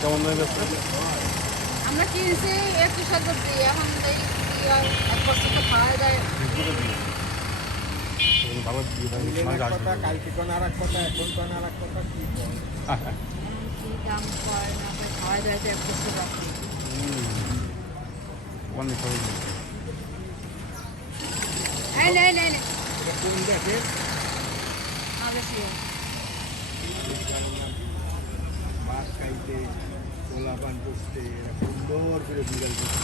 কেমন দামে ব্যস্ত? আমরা কিনছি 21,000 দিয়ে, এখন দেখি কি হয়, 1 বছর তো খাওয়া যায়। ভালো কথা কালকে কোন আর এক কথা, এখন কোন আর এক কথা, কি বল? কি দাম কয় না কয়, খাওয়া যায় তো 1 বছর রাখি। অনেক সহজ। এই নে, নে, নে। এটা কোন দেশে? আবেশি। ভাত খাইতে, গোলা পান করতে, সুন্দর করে বিড়াল